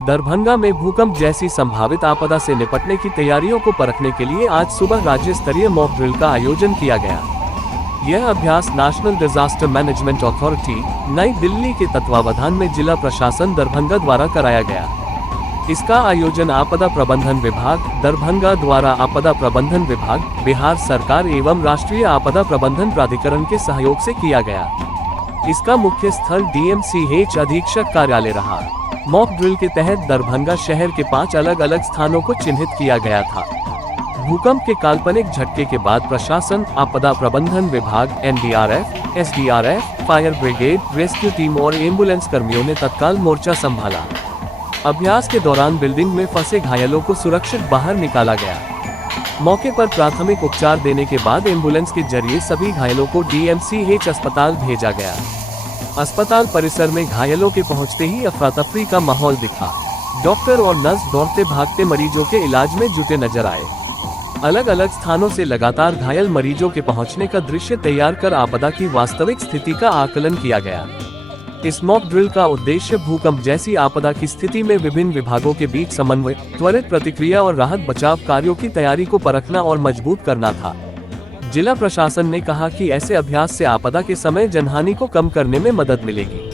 दरभंगा में भूकंप जैसी संभावित आपदा से निपटने की तैयारियों को परखने के लिए आज सुबह राज्य स्तरीय मॉक ड्रिल का आयोजन किया गया। यह अभ्यास नेशनल डिजास्टर मैनेजमेंट अथॉरिटी नई दिल्ली के तत्वावधान में जिला प्रशासन दरभंगा द्वारा कराया गया। इसका आयोजन आपदा प्रबंधन विभाग दरभंगा द्वारा आपदा प्रबंधन विभाग, बिहार सरकार एवं राष्ट्रीय आपदा प्रबंधन प्राधिकरण के सहयोग से किया गया। इसका मुख्य स्थल Dmch अधीक्षक कार्यालय रहा। मॉक ड्रिल के तहत दरभंगा शहर के 5 अलग अलग स्थानों को चिन्हित किया गया था। भूकंप के काल्पनिक झटके के बाद प्रशासन, आपदा प्रबंधन विभाग, NDRF, SDRF, fire brigade, rescue team और एम्बुलेंस कर्मियों ने तत्काल मोर्चा संभाला। अभ्यास के दौरान बिल्डिंग में फंसे घायलों को सुरक्षित बाहर निकाला गया। मौके पर प्राथमिक उपचार देने के बाद एम्बुलेंस के जरिए सभी घायलों को Dmch अस्पताल भेजा गया। अस्पताल परिसर में घायलों के पहुंचते ही अफरा तफरी का माहौल दिखा। डॉक्टर और नर्स दौड़ते भागते मरीजों के इलाज में जुटे नजर आए। अलग अलग स्थानों से लगातार घायल मरीजों के पहुंचने का दृश्य तैयार कर आपदा की वास्तविक स्थिति का आकलन किया गया। इस मॉक ड्रिल का उद्देश्य भूकंप जैसी आपदा की स्थिति में विभिन्न विभागों के बीच समन्वय, त्वरित प्रतिक्रिया और राहत बचाव कार्यों की तैयारी को परखना और मजबूत करना था। जिला प्रशासन ने कहा कि ऐसे अभ्यास से आपदा के समय जनहानि को कम करने में मदद मिलेगी।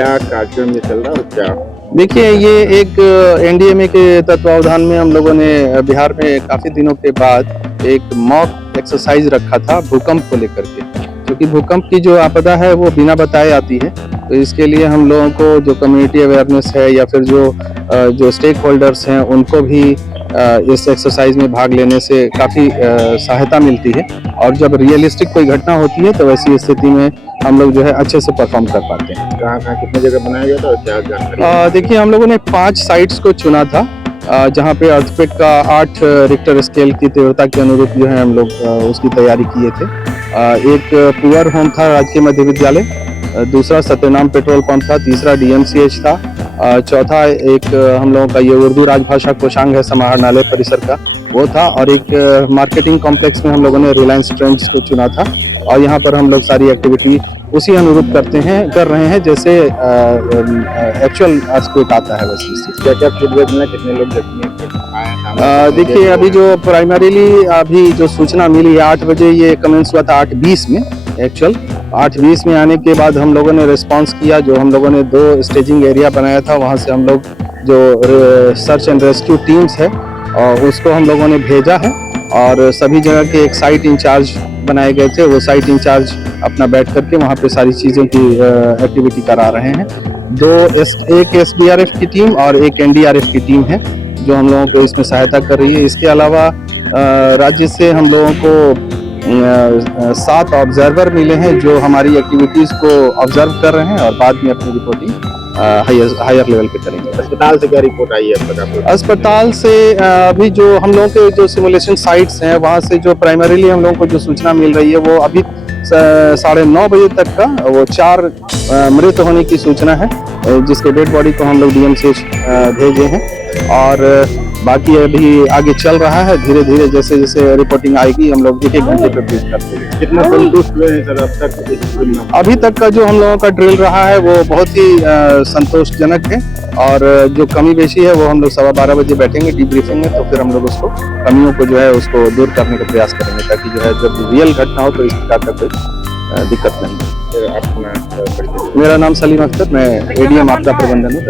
क्या कार्यक्रम ये चल रहा है और क्या? देखिए, ये एक एनडीएमए के तत्वावधान में हम लोगों ने बिहार में काफ़ी दिनों के बाद एक मॉक एक्सरसाइज रखा था भूकंप को लेकर के, क्योंकि भूकंप की जो आपदा है वो बिना बताए आती है। तो इसके लिए हम लोगों को जो कम्युनिटी अवेयरनेस है या फिर जो स्टेक होल्डर्स हैं उनको भी इस एक्सरसाइज में भाग लेने से काफ़ी सहायता मिलती है, और जब रियलिस्टिक कोई घटना होती है तो वैसी स्थिति में हम लोग जो है अच्छे से परफॉर्म कर पाते हैं। कहाँ कितनी जगह बनाया गया था और क्या जानकारी? देखिए, हम लोगों ने 5 साइट्स को चुना था जहाँ पे अर्थक्वेक का 8 रिक्टर स्केल की तीव्रता के अनुरूप जो है हम लोग उसकी तैयारी किए थे। एक पुअर होम था राजकीय मध्य विद्यालय, दूसरा सत्यनाम पेट्रोल पंप था, तीसरा डीएमसीएच था, चौथा एक हम लोगों का ये उर्दू राजभाषा कोषांग है समाहरणालय परिसर का, वो था, और एक मार्केटिंग कॉम्प्लेक्स में हम लोगों ने रिलायंस ट्रेंड्स को चुना था। और यहाँ पर हम लोग सारी एक्टिविटी उसी अनुरूप कर रहे हैं जैसे एक्चुअल अर्थक्वेक आता है वैसे। क्या क्या फीडबैक मिला, कितने लोग देखने? देखिए, अभी जो प्राइमरीली अभी जो सूचना मिली है 8 बजे ये कमेंस हुआ था 8:20 में। एक्चुअल 8:20 में आने के बाद हम लोगों ने रिस्पांस किया, जो हम लोगों ने 2 स्टेजिंग एरिया बनाया था, वहाँ से हम लोग जो सर्च एंड रेस्क्यू टीम्स है और उसको हम लोगों ने भेजा है, और सभी जगह के एक साइट इंचार्ज बनाए गए थे। वो साइट इंचार्ज अपना बैठ करके वहाँ पे सारी चीज़ों की एक्टिविटी करा रहे हैं। एक एसडीआरएफ की टीम और एक एनडीआरएफ की टीम है जो हम लोगों को इसमें सहायता कर रही है। इसके अलावा राज्य से हम लोगों को 7 ऑब्जर्वर मिले हैं जो हमारी एक्टिविटीज़ को ऑब्जर्व कर रहे हैं और बाद में अपनी रिपोर्टिंग हायर लेवल पे करेंगे। अस्पताल से क्या रिपोर्ट आई है? अस्पताल से अभी जो हम लोगों के जो सिमुलेशन साइट्स हैं वहाँ से जो प्राइमरीली हम लोगों को जो सूचना मिल रही है वो अभी 9:30 बजे तक का वो 4 मृत होने की सूचना है, जिसके डेड बॉडी को हम लोग डीएमसीएच भेजे हैं, और बाकी अभी आगे चल रहा है। धीरे धीरे जैसे जैसे रिपोर्टिंग आएगी हम लोग 1-1 घंटे पे ब्रीफ करते हैं। कितना संतुष्ट हुए हैं सर अब तक? अभी तक का जो हम लोगों का ड्रिल रहा है वो बहुत ही संतोषजनक है, और जो कमी बेशी है वो हम लोग 12:15 बजे बैठेंगे डीब्रीफिंग में, तो फिर हम लोग उसको कमियों को जो है उसको दूर करने का प्रयास करेंगे, ताकि जो है जब रियल घटना हो तो इस प्रकार का कोई दिक्कत नहीं। अपना मेरा नाम सलीम अख्तर, मैं एडीएम आपदा प्रबंधन हूँ।